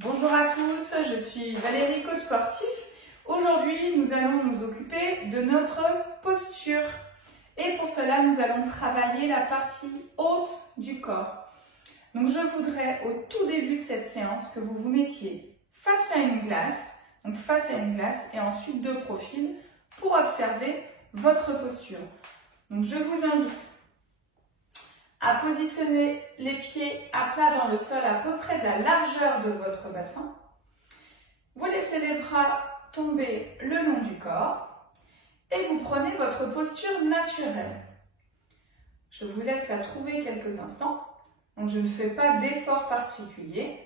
Bonjour à tous, je suis Valérie, coach sportif. Aujourd'hui, nous allons nous occuper de notre posture. Et pour cela, nous allons travailler la partie haute du corps. Donc, je voudrais au tout début de cette séance que vous vous mettiez face à une glace, et ensuite de profil pour observer votre posture. Donc, je vous invite à positionner les pieds à plat dans le sol à peu près de la largeur de votre bassin. Vous laissez les bras tomber le long du corps et vous prenez votre posture naturelle. Je vous laisse la trouver quelques instants. Donc je ne fais pas d'effort particulier.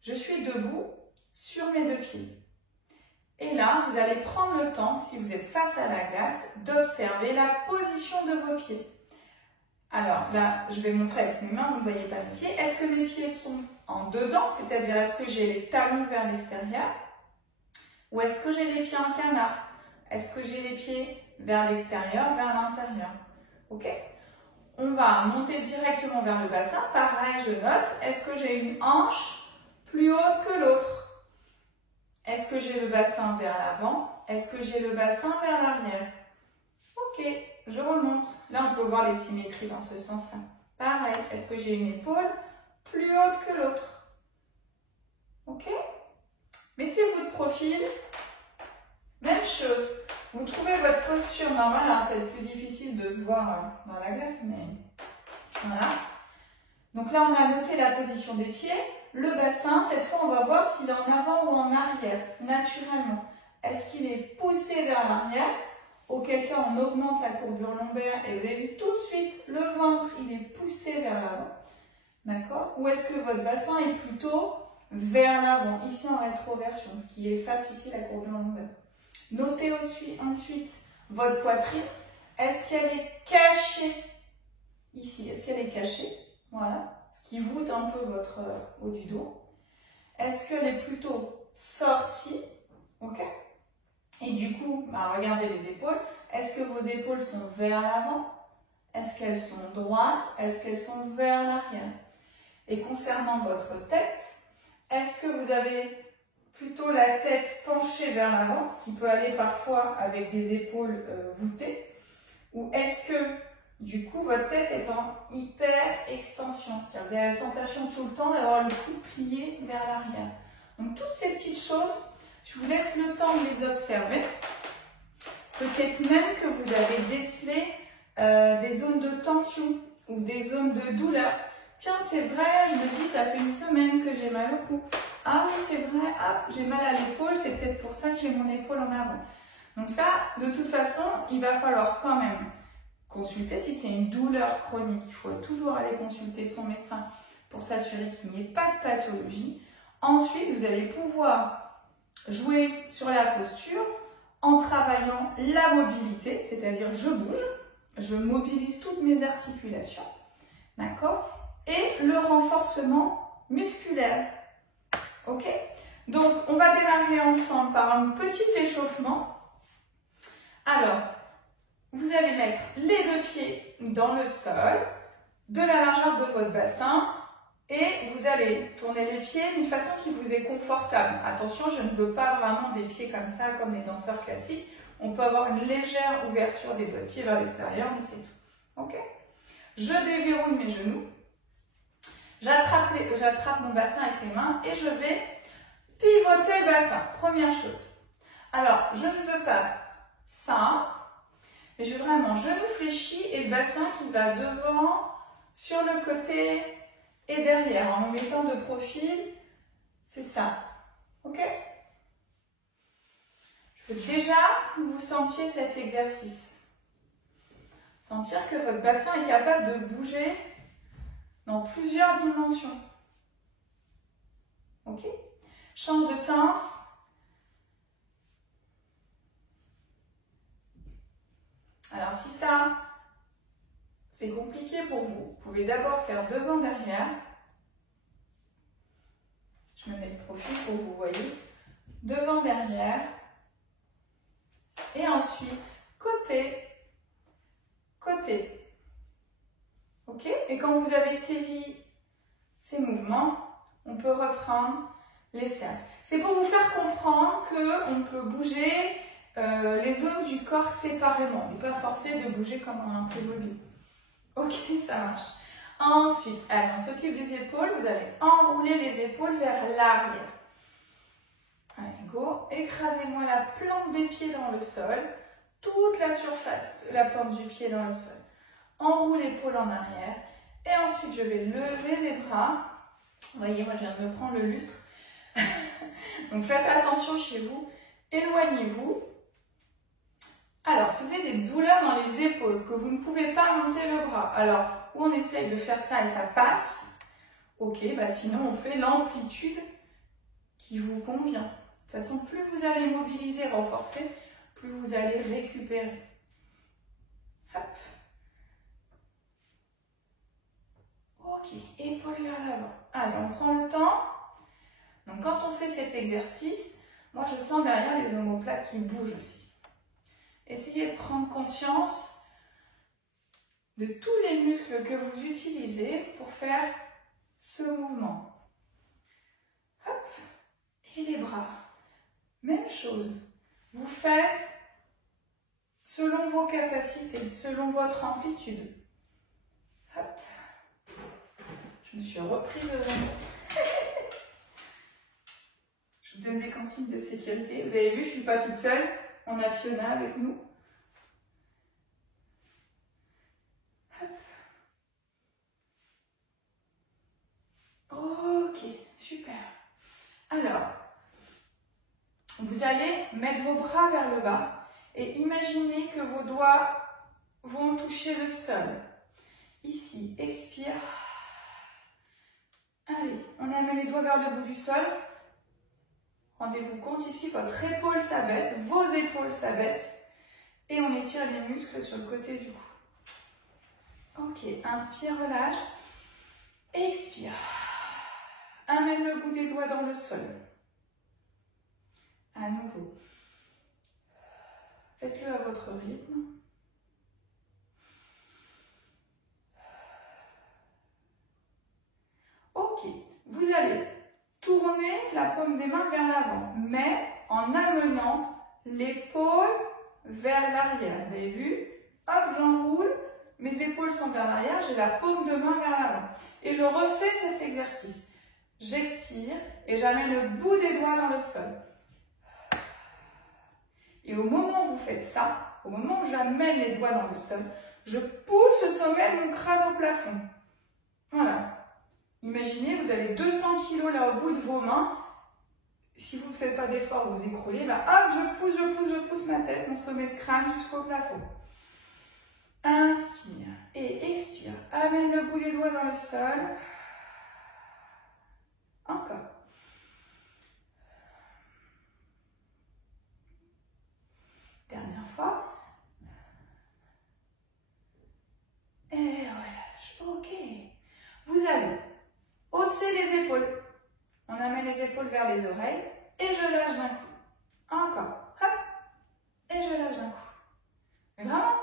Je suis debout sur mes deux pieds. Et là, vous allez prendre le temps, si vous êtes face à la glace, d'observer la position de vos pieds. Alors là, je vais montrer avec mes mains, vous ne voyez pas mes pieds. Est-ce que mes pieds sont en dedans, c'est-à-dire est-ce que j'ai les talons vers l'extérieur? Ou est-ce que j'ai les pieds en canard? Est-ce que j'ai les pieds vers l'extérieur, vers l'intérieur? Ok? On va monter directement vers le bassin. Pareil, je note. Est-ce que j'ai une hanche plus haute que l'autre? Est-ce que j'ai le bassin vers l'avant? Est-ce que j'ai le bassin vers l'arrière? Ok. Je remonte. Là, on peut voir les symétries dans ce sens-là. Pareil, est-ce que j'ai une épaule plus haute que l'autre? Ok? Mettez-vous de profil. Même chose. Vous trouvez votre posture normale. Alors, c'est plus difficile de se voir dans la glace, mais voilà. Donc là, on a noté la position des pieds. Le bassin, cette fois, on va voir s'il est en avant ou en arrière, naturellement. Est-ce qu'il est poussé vers l'arrière? Auquel cas on augmente la courbure lombaire et vous avez vu tout de suite le ventre, il est poussé vers l'avant. D'accord? Ou est-ce que votre bassin est plutôt vers l'avant, ici en rétroversion, ce qui efface ici la courbure lombaire. Notez aussi ensuite votre poitrine. Est-ce qu'elle est cachée ici? Est-ce qu'elle est cachée? Voilà. Ce qui voûte un peu votre haut du dos. Est-ce qu'elle est plutôt sortie? Ok? Et du coup, regardez les épaules. Est-ce que vos épaules sont vers l'avant? Est-ce qu'elles sont droites? Est-ce qu'elles sont vers l'arrière? Et concernant votre tête, est-ce que vous avez plutôt la tête penchée vers l'avant, ce qui peut aller parfois avec des épaules voûtées? Ou est-ce que, du coup, votre tête est en hyper extension? C'est-à-dire que vous avez la sensation tout le temps d'avoir le cou plié vers l'arrière. Donc, toutes ces petites choses, je vous laisse le temps de les observer. Peut-être même que vous avez décelé des zones de tension ou des zones de douleur. Tiens, c'est vrai, je me dis, ça fait une semaine que j'ai mal au cou. Ah oui, c'est vrai, ah, j'ai mal à l'épaule, c'est peut-être pour ça que j'ai mon épaule en avant. Donc ça, de toute façon, il va falloir quand même consulter si c'est une douleur chronique. Il faut toujours aller consulter son médecin pour s'assurer qu'il n'y ait pas de pathologie. Ensuite, vous allez pouvoir jouer sur la posture en travaillant la mobilité, c'est-à-dire je bouge, je mobilise toutes mes articulations, d'accord? Et le renforcement musculaire, ok? Donc, on va démarrer ensemble par un petit échauffement. Alors, vous allez mettre les deux pieds dans le sol, de la largeur de votre bassin, et vous allez tourner les pieds d'une façon qui vous est confortable. Attention, je ne veux pas vraiment des pieds comme ça, comme les danseurs classiques. On peut avoir une légère ouverture des doigts de pied vers l'extérieur, mais c'est tout. Ok? Je déverrouille mes genoux. J'attrape mon bassin avec les mains et je vais pivoter le bassin. Première chose. Alors, je ne veux pas ça, mais je veux vraiment genou fléchi et le bassin qui va devant, sur le côté et derrière, en me mettant de profil, c'est ça. Ok? Je veux déjà que vous sentiez cet exercice. Sentir que votre bassin est capable de bouger dans plusieurs dimensions. Ok? Change de sens. Alors si ça, c'est compliqué pour vous, vous pouvez d'abord faire devant-derrière. Je me mets de profil pour que vous voyez. Devant-derrière. Et ensuite, côté, côté. Ok? Et quand vous avez saisi ces mouvements, on peut reprendre les cercles. C'est pour vous faire comprendre qu'on peut bouger les zones du corps séparément. On n'est pas forcé de bouger comme en Playmobil. Ok, ça marche. Ensuite, allez, on s'occupe des épaules. Vous allez enrouler les épaules vers l'arrière. Allez, go. Écrasez-moi la plante des pieds dans le sol. Toute la surface de la plante du pied dans le sol. Enroule l'épaule en arrière. Et ensuite, je vais lever les bras. Vous voyez, moi, je viens de me prendre le lustre. Donc, faites attention chez vous. Éloignez-vous. Alors, si vous avez des douleurs dans les épaules, que vous ne pouvez pas monter le bras, alors, ou on essaye de faire ça et ça passe, ok, bah sinon on fait l'amplitude qui vous convient. De toute façon, plus vous allez mobiliser, renforcer, plus vous allez récupérer. Hop. Ok, épaules vers l'avant. Allez, on prend le temps. Donc, quand on fait cet exercice, moi je sens derrière les omoplates qui bougent aussi. Essayez de prendre conscience de tous les muscles que vous utilisez pour faire ce mouvement. Hop. Et les bras. Même chose. Vous faites selon vos capacités, selon votre amplitude. Hop. Je me suis repris devant. Je vous donne des consignes de sécurité. Vous avez vu, je ne suis pas toute seule. On a Fiona avec nous. Ok, super. Alors, vous allez mettre vos bras vers le bas et imaginez que vos doigts vont toucher le sol. Ici, expire. Allez, on amène les doigts vers le bout du sol. Rendez-vous compte ici, votre épaule s'abaisse, vos épaules s'abaissent et on étire les muscles sur le côté du cou. Ok, inspire, relâche. Expire. Amène le bout des doigts dans le sol. À nouveau. Faites-le à votre rythme. Ok, vous allez tourner la paume des mains vers l'avant, mais en amenant l'épaule vers l'arrière. Vous avez vu? Hop, j'enroule, mes épaules sont vers l'arrière, j'ai la paume de main vers l'avant. Et je refais cet exercice. J'expire et j'amène le bout des doigts dans le sol. Et au moment où vous faites ça, au moment où j'amène les doigts dans le sol, je pousse le sommet de mon crâne au plafond. Voilà. Imaginez, vous avez 200 kg là au bout de vos mains. Si vous ne faites pas d'effort, vous écroulez. Bah, hop, je pousse ma tête, mon sommet de crâne jusqu'au plafond. Inspire et expire. Amène le bout des doigts dans le sol. Encore. Dernière fois. Et relâche. Ok. Vous allez hausser les épaules. On amène les épaules vers les oreilles. Et je lâche d'un coup. Encore. Hop. Et je lâche d'un coup. Mais vraiment,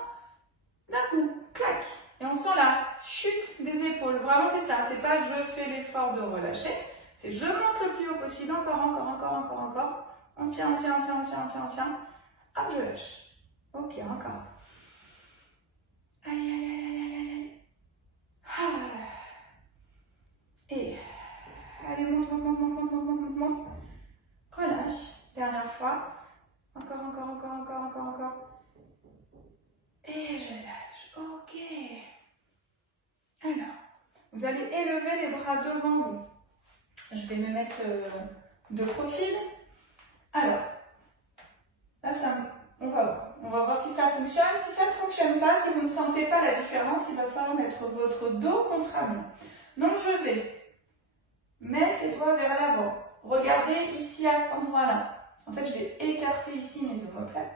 d'un coup. Clac. Et on sent la chute des épaules. Vraiment, c'est ça. C'est pas je fais l'effort de relâcher. C'est je monte le plus haut possible. Encore. On tient. Hop, je lâche. Ok, encore. Allez. Et allez, monte. Relâche. Dernière fois. Encore. Et je lâche. Ok. Alors, vous allez élever les bras devant vous. Je vais me mettre de profil. Alors, là, on va voir si ça fonctionne. Si ça ne fonctionne pas, si vous ne sentez pas la différence, il va falloir mettre votre dos contre un mur. Donc, je vais mettre les doigts vers l'avant. Regardez ici à cet endroit-là. En fait, je vais écarter ici mes omoplates.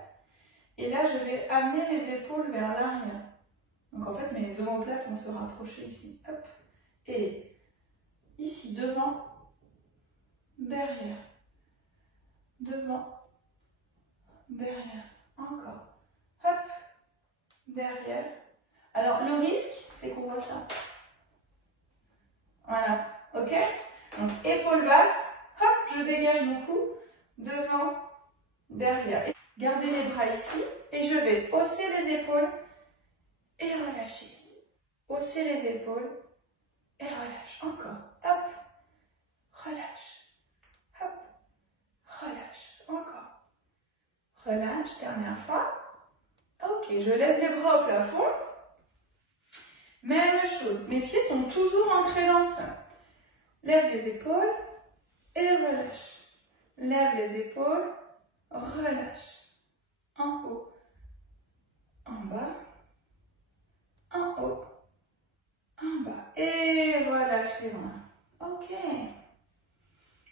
Et là, je vais amener mes épaules vers l'arrière. Donc, en fait, mes omoplates vont se rapprocher ici. Hop. Et ici, devant, derrière. Devant, derrière. Encore. Hop. Derrière. Alors, le risque, c'est qu'on voit ça. Voilà. Ok? Donc, épaule basse. Hop. je dégage mon cou, devant, derrière. Et gardez les bras ici et je vais hausser les épaules et relâcher. Hausser les épaules et relâche. Encore. Hop, relâche. Hop, relâche. Encore. Relâche, dernière fois. Ok, je lève les bras au plafond. Même chose, mes pieds sont toujours ancrés dans le sol. Lève les épaules et relâche. Lève les épaules, relâche. En haut, en bas, en haut, en bas. Et relâche les bras. Ok.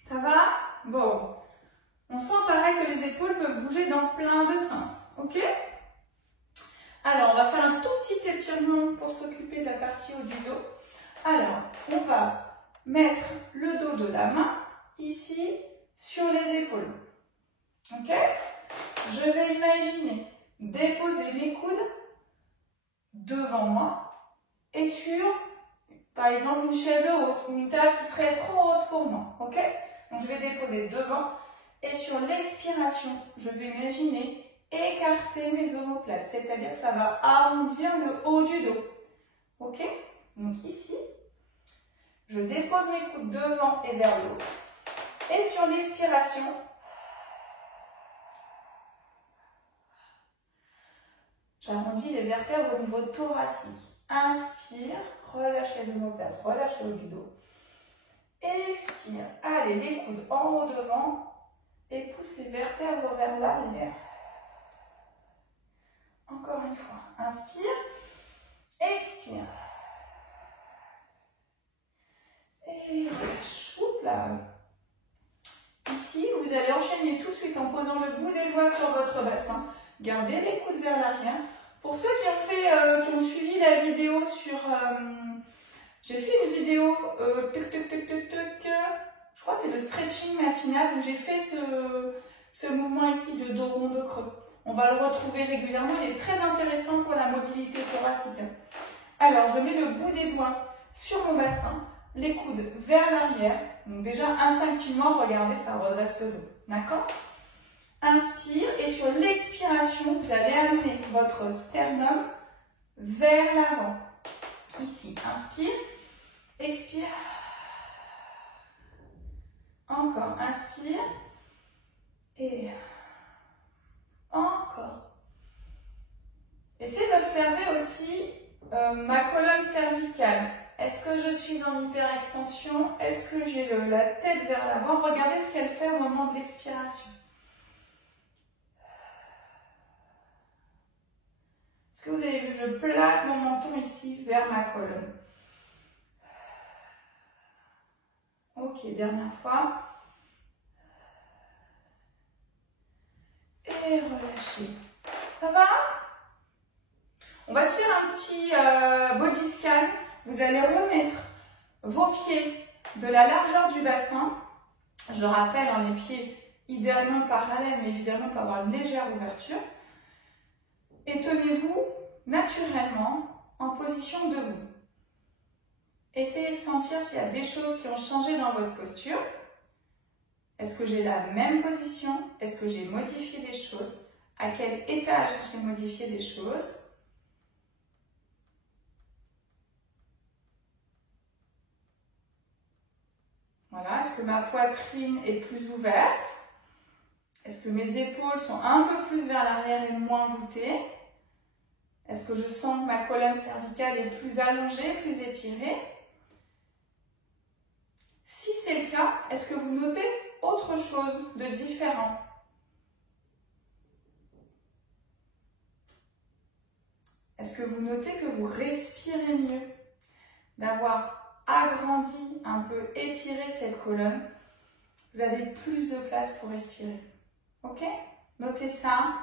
Ça va? Bon. On sent pareil que les épaules peuvent bouger dans plein de sens. Ok? Alors, on va faire un tout petit étirement pour s'occuper de la partie haut du dos. Alors, on va mettre le dos de la main ici sur les épaules. Ok? Je vais imaginer déposer mes coudes devant moi et sur, par exemple, une chaise haute ou une table qui serait trop haute pour moi. Ok? Donc, je vais déposer devant et sur l'expiration, je vais imaginer écarter mes omoplates, c'est-à-dire que ça va arrondir le haut du dos. Ok? Donc ici, je dépose mes coudes devant et vers le haut. Et sur l'expiration, j'arrondis les vertèbres au niveau thoracique. Inspire, relâche les omoplates, relâche le haut du dos. Expire, allez, les coudes en haut devant et pousse les vertèbres vers l'arrière. Encore une fois, inspire, expire. Et relâche. Oups là. Ici, vous allez enchaîner tout de suite en posant le bout des doigts sur votre bassin. Gardez les coudes vers l'arrière. Pour ceux qui ont suivi la vidéo sur... j'ai fait une vidéo, je crois que c'est le stretching matinal, où j'ai fait ce mouvement ici de dos rond, de creux. On va le retrouver régulièrement, il est très intéressant pour la mobilité thoracique. Alors, je mets le bout des doigts sur mon bassin, les coudes vers l'arrière. Donc déjà, instinctivement, regardez, ça redresse le dos. D'accord? Inspire et sur l'expiration, vous allez amener votre sternum vers l'avant. Ici, inspire, expire. Encore, inspire et encore. Essayez d'observer aussi ma colonne cervicale. Est-ce que je suis en hyperextension? Est-ce que j'ai la tête vers l'avant? Regardez ce qu'elle fait au moment de l'expiration. Est-ce que vous avez vu? Je plaque mon menton ici vers ma colonne. Ok, dernière fois. Et relâchez. Ça va? On va se faire un petit body scan. Vous allez remettre vos pieds de la largeur du bassin. Je rappelle, les pieds idéalement parallèles, mais évidemment pour avoir une légère ouverture. Et tenez-vous naturellement en position debout. Essayez de sentir s'il y a des choses qui ont changé dans votre posture. Est-ce que j'ai la même position? Est-ce que j'ai modifié des choses? À quel étage j'ai modifié des choses? Voilà, est-ce que ma poitrine est plus ouverte? Est-ce que mes épaules sont un peu plus vers l'arrière et moins voûtées? Est-ce que je sens que ma colonne cervicale est plus allongée, plus étirée? Si c'est le cas, est-ce que vous notez autre chose de différent? Est-ce que vous notez que vous respirez mieux? D'avoir agrandi, un peu étiré cette colonne, vous avez plus de place pour respirer. Ok? Notez ça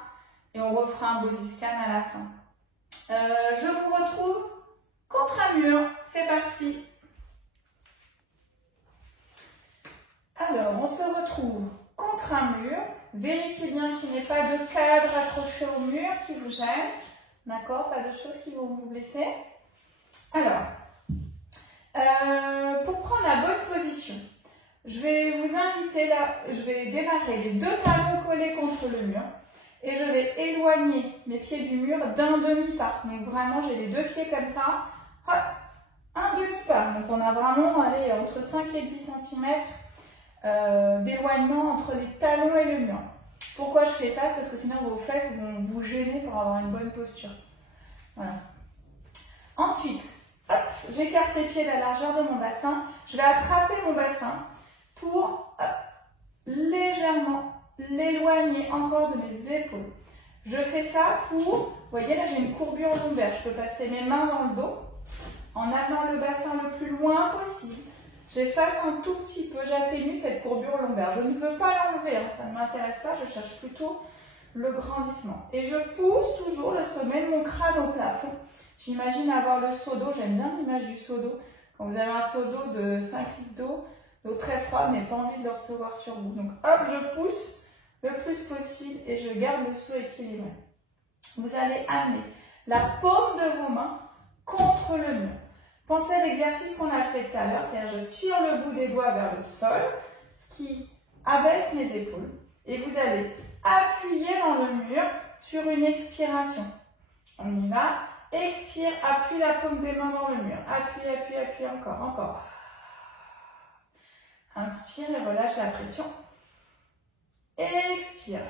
et on refera un body scan à la fin. Je vous retrouve contre un mur. C'est parti! Alors, on se retrouve contre un mur. Vérifiez bien qu'il n'y ait pas de cadre accroché au mur qui vous gêne. D'accord? Pas de choses qui vont vous blesser. Alors, pour prendre la bonne position, Je vais vous inviter là, je vais démarrer les deux talons collés contre le mur et je vais éloigner mes pieds du mur d'un demi-pas. Donc vraiment, j'ai les deux pieds comme ça, hop, un demi-pas. Donc on a vraiment allez, entre 5 et 10 cm d'éloignement entre les talons et le mur. Pourquoi je fais ça? Parce que sinon vos fesses vont vous gêner pour avoir une bonne posture. Voilà. Ensuite, j'écarte les pieds de la largeur de mon bassin. Je vais attraper mon bassin pour légèrement l'éloigner encore de mes épaules. Je fais ça pour, vous voyez là j'ai une courbure lombaire. Je peux passer mes mains dans le dos en amenant le bassin le plus loin possible. J'efface un tout petit peu, j'atténue cette courbure lombaire. Je ne veux pas l'enlever, hein, ça ne m'intéresse pas, je cherche plutôt le grandissement. Et je pousse toujours le sommet de mon crâne au plafond. J'imagine avoir le seau d'eau, j'aime bien l'image du seau d'eau. Quand vous avez un seau d'eau de 5 litres d'eau très froide, mais pas envie de le recevoir sur vous. Donc hop, je pousse le plus possible et je garde le seau équilibré. Vous allez amener la paume de vos mains contre le mur. Pensez à l'exercice qu'on a fait tout à l'heure, c'est-à-dire je tire le bout des doigts vers le sol, ce qui abaisse mes épaules. Et vous allez appuyer dans le mur sur une expiration. On y va. Expire, appuie la paume des mains dans le mur. Appuie, appuie, appuie, encore, encore. Inspire et relâche la pression. Expire.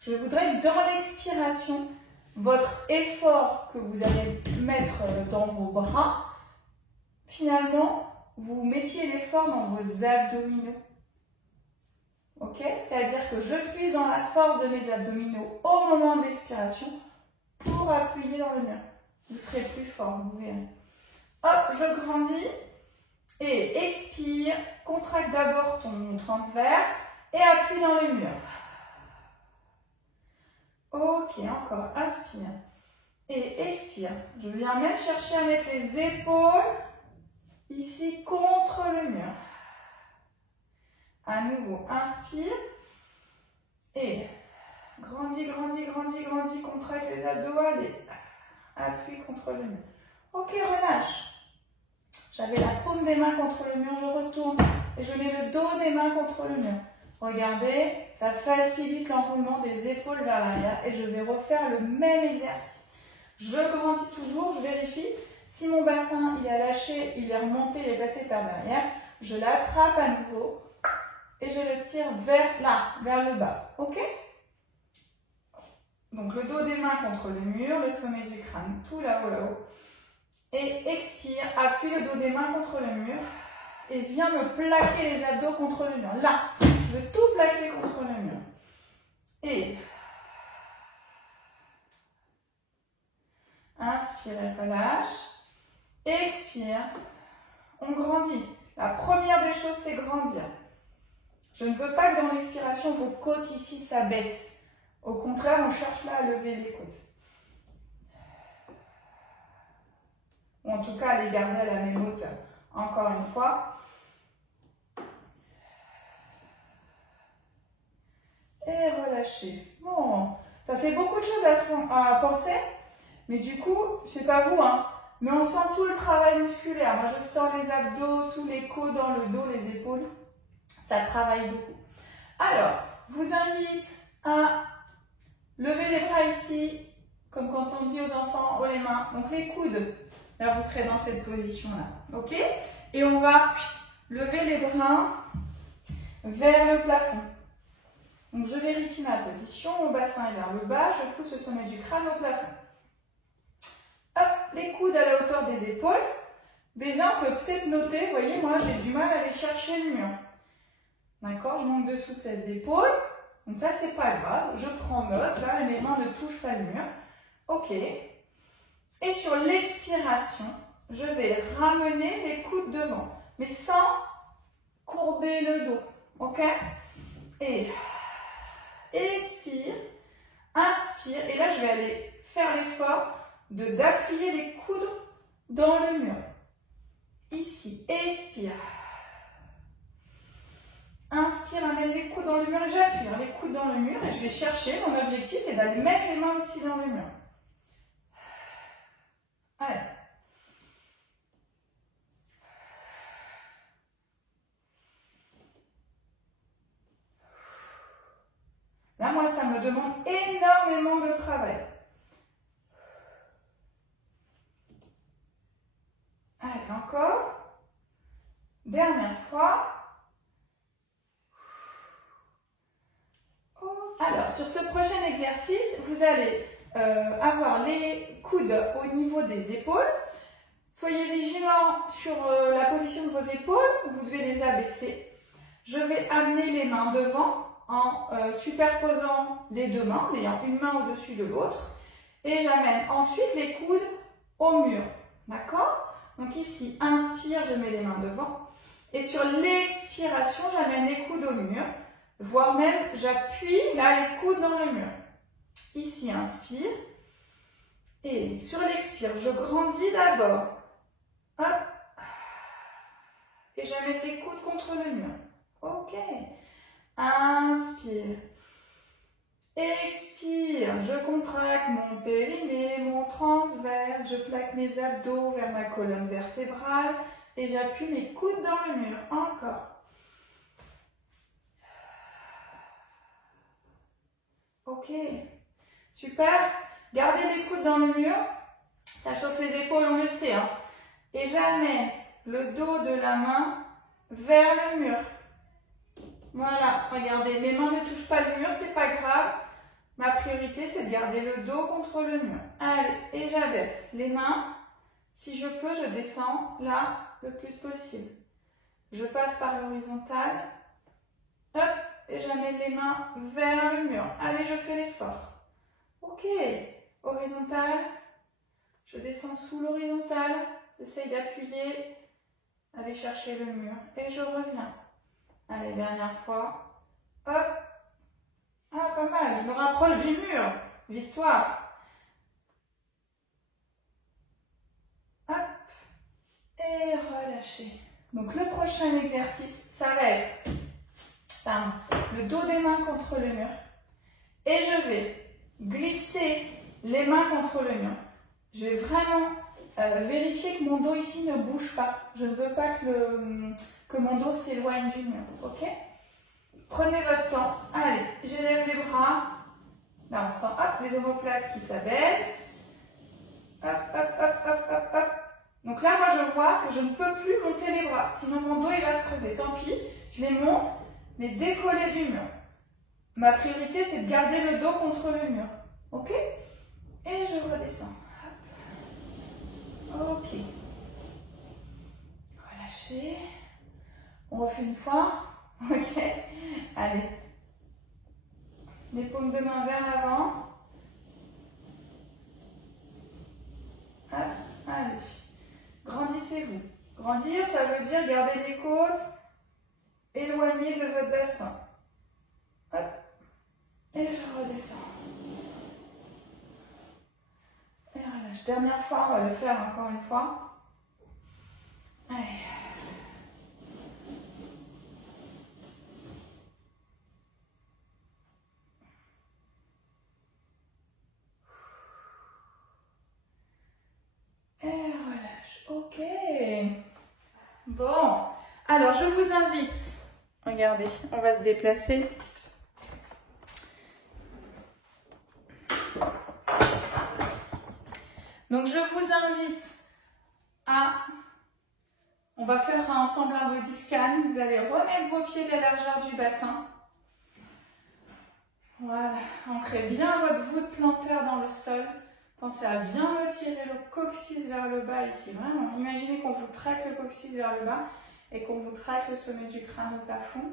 Je voudrais que dans l'expiration, votre effort que vous allez mettre dans vos bras, finalement, vous mettiez l'effort dans vos abdominaux. Ok? C'est-à-dire que je puise dans la force de mes abdominaux au moment de l'expiration pour appuyer dans le mur. Vous serez plus fort, vous verrez. Hop, je grandis et expire. Contracte d'abord ton transverse et appuie dans le mur. Ok, encore, inspire et expire. Je viens même chercher à mettre les épaules ici contre le mur. À nouveau, inspire et grandis, grandis, grandis, grandis, contracte les abdos, allez, appuie contre le mur. Ok, relâche. J'avais la paume des mains contre le mur, je retourne et je mets le dos des mains contre le mur. Regardez, ça facilite l'enroulement des épaules vers l'arrière et je vais refaire le même exercice. Je grandis toujours, je vérifie. Si mon bassin il a lâché, il est remonté, il est passé par derrière, je l'attrape à nouveau et je le tire vers là, vers le bas. Ok? Donc le dos des mains contre le mur, le sommet du crâne tout là-haut, là-haut. Et expire, appuie le dos des mains contre le mur et viens me plaquer les abdos contre le mur. Là, je veux tout plaquer contre le mur. Et inspire et relâche. Expire. On grandit. La première des choses, c'est grandir. Je ne veux pas que dans l'expiration, vos côtes ici s'abaissent. Au contraire, on cherche là à lever les côtes. Ou en tout cas, à les garder à la même hauteur. Encore une fois. Et relâchez. Bon, ça fait beaucoup de choses à penser. Mais du coup, je ne sais pas vous, hein, mais on sent tout le travail musculaire. Moi, je sens les abdos, sous les côtes, dans le dos, les épaules. Ça travaille beaucoup. Alors, je vous invite à lever les bras ici, comme quand on dit aux enfants, haut les mains. Donc, les coudes. Là, vous serez dans cette position-là. OK? Et on va lever les bras vers le plafond. Donc, je vérifie ma position. Mon bassin est vers le bas. Je pousse le sommet du crâne au plafond. Hop, les coudes à la hauteur des épaules. Déjà, on peut peut-être noter, vous voyez, moi, j'ai du mal à aller chercher le mur. D'accord? Je manque de souplesse d'épaule. Donc ça, c'est pas grave. Je prends note. Là, mes mains ne touchent pas le mur. OK. Et sur l'expiration, je vais ramener les coudes devant, mais sans courber le dos. OK? Et expire, inspire. Et là, je vais aller faire l'effort d'appuyer les coudes dans le mur. Ici, expire. Inspire, amène les coudes dans le mur et j'appuie les coudes dans le mur et je vais chercher, mon objectif c'est d'aller mettre les mains aussi dans le mur. Allez. moi, ça me demande énormément de travail. Allez, encore. Dernière fois. Alors, sur ce prochain exercice, vous allez avoir les coudes au niveau des épaules. Soyez vigilants sur la position de vos épaules, vous devez les abaisser. Je vais amener les mains devant en superposant les deux mains, en ayant une main au-dessus de l'autre. Et j'amène ensuite les coudes au mur. D'accord? Donc ici, inspire, je mets les mains devant. Et sur l'expiration, j'amène les coudes au mur. Voire même, j'appuie là les coudes dans le mur. Ici, inspire. Et sur l'expire, je grandis d'abord. Hop. Et j'amène les coudes contre le mur. Ok. Inspire. Expire. Je contracte mon périnée, mon transverse. Je plaque mes abdos vers ma colonne vertébrale. Et j'appuie mes coudes dans le mur. Encore. Ok. Super. Gardez les coudes dans le mur. Ça chauffe les épaules, on le sait. Hein. Et j'amène le dos de la main vers le mur. Voilà, regardez, mes mains ne touchent pas le mur, c'est pas grave. Ma priorité, c'est de garder le dos contre le mur. Allez, et j'abaisse les mains. Si je peux, je descends là le plus possible. Je passe par l'horizontale. Hop, et j'amène les mains vers le mur. Allez, je fais l'effort. Ok, horizontale. Je descends sous l'horizontale. J'essaye d'appuyer. Aller chercher le mur. Et je reviens. Allez, dernière fois. Hop. Ah, pas mal. Je me rapproche du mur. Victoire. Hop. Et relâchez. Donc, le prochain exercice, ça va être le dos des mains contre le mur. Et je vais glisser les mains contre le mur. Je vais vraiment vérifier que mon dos ici ne bouge pas. Je ne veux pas que mon dos s'éloigne du mur. Ok? Prenez votre temps. Allez, j'élève les bras. Là, on sent hop, les omoplates qui s'abaissent. Hop, hop, hop, hop, hop, hop. Donc là, moi, je vois que je ne peux plus monter les bras. Sinon, mon dos, il va se creuser. Tant pis, je les monte, mais décoller du mur. Ma priorité, c'est de garder le dos contre le mur. Ok? Et je redescends. Hop. Ok. Relâchez. On refait une fois. Ok. Allez. Les paumes de main vers l'avant. Hop. Allez. Grandissez-vous. Grandir, ça veut dire garder les côtes éloignées de votre bassin. Hop. Et je redescends. Et relâche. Dernière fois, on va le faire encore une fois. Allez. Et relâche. Ok. Bon. Alors, je vous invite. Regardez, on va se déplacer. Donc, je vous invite à... On va faire ensemble un body scan. Vous allez remettre vos pieds de la largeur du bassin. Voilà. Ancrez bien votre voûte plantaire dans le sol. Pensez à bien retirer le coccyx vers le bas ici. Vraiment, imaginez qu'on vous traque le coccyx vers le bas et qu'on vous traque le sommet du crâne au plafond.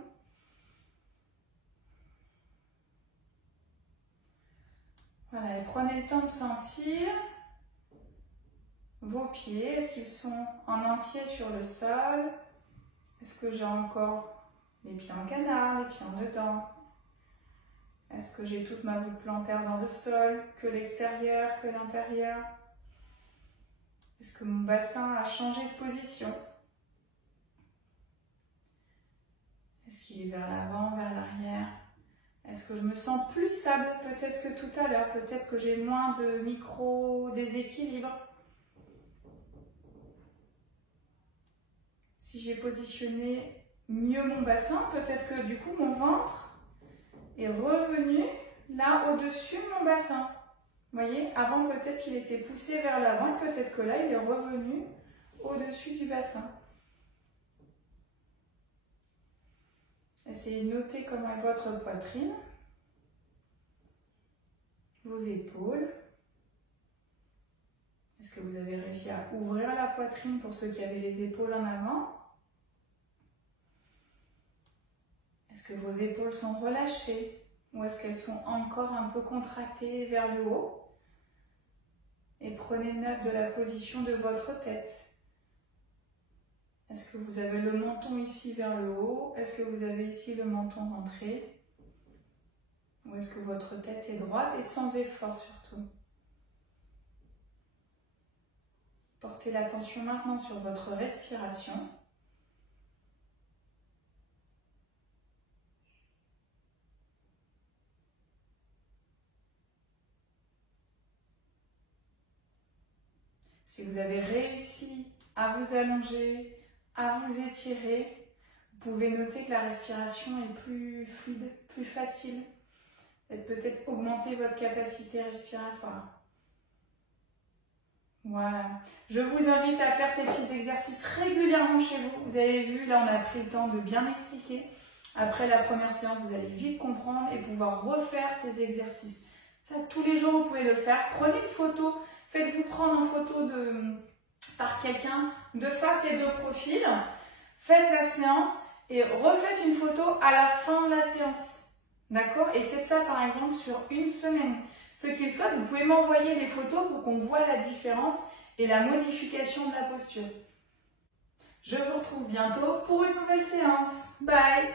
Voilà, et prenez le temps de sentir vos pieds. Est-ce qu'ils sont en entier sur le sol? Est-ce que j'ai encore les pieds en canard, les pieds en dedans? Est-ce que j'ai toute ma voûte plantaire dans le sol, que l'extérieur, que l'intérieur? Est-ce que mon bassin a changé de position? Est-ce qu'il est vers l'avant, vers l'arrière? Est-ce que je me sens plus stable peut-être que tout à l'heure? Peut-être que j'ai moins de micro-déséquilibre. Si j'ai positionné mieux mon bassin, peut-être que du coup mon ventre est revenu là au-dessus de mon bassin. Vous voyez, avant peut-être qu'il était poussé vers l'avant, et peut-être que là il est revenu au-dessus du bassin. Essayez de noter comment est votre poitrine, vos épaules. Est-ce que vous avez réussi à ouvrir la poitrine pour ceux qui avaient les épaules en avant? Est-ce que vos épaules sont relâchées ou est-ce qu'elles sont encore un peu contractées vers le haut? Et prenez note de la position de votre tête. Est-ce que vous avez le menton ici vers le haut? Est-ce que vous avez ici le menton rentré? Ou est-ce que votre tête est droite et sans effort surtout? Portez l'attention maintenant sur votre respiration. Si vous avez réussi à vous allonger, à vous étirer, vous pouvez noter que la respiration est plus fluide, plus facile. Peut-être augmenter votre capacité respiratoire. Voilà. Je vous invite à faire ces petits exercices régulièrement chez vous. Vous avez vu, là on a pris le temps de bien expliquer. Après la première séance, vous allez vite comprendre et pouvoir refaire ces exercices. Ça, tous les jours, vous pouvez le faire. Prenez une photo. Faites-vous prendre en photo par quelqu'un de face et de profil. Faites la séance et refaites une photo à la fin de la séance. D'accord? Et faites ça par exemple sur une semaine. Ce qu'il souhaite, vous pouvez m'envoyer les photos pour qu'on voit la différence et la modification de la posture. Je vous retrouve bientôt pour une nouvelle séance. Bye!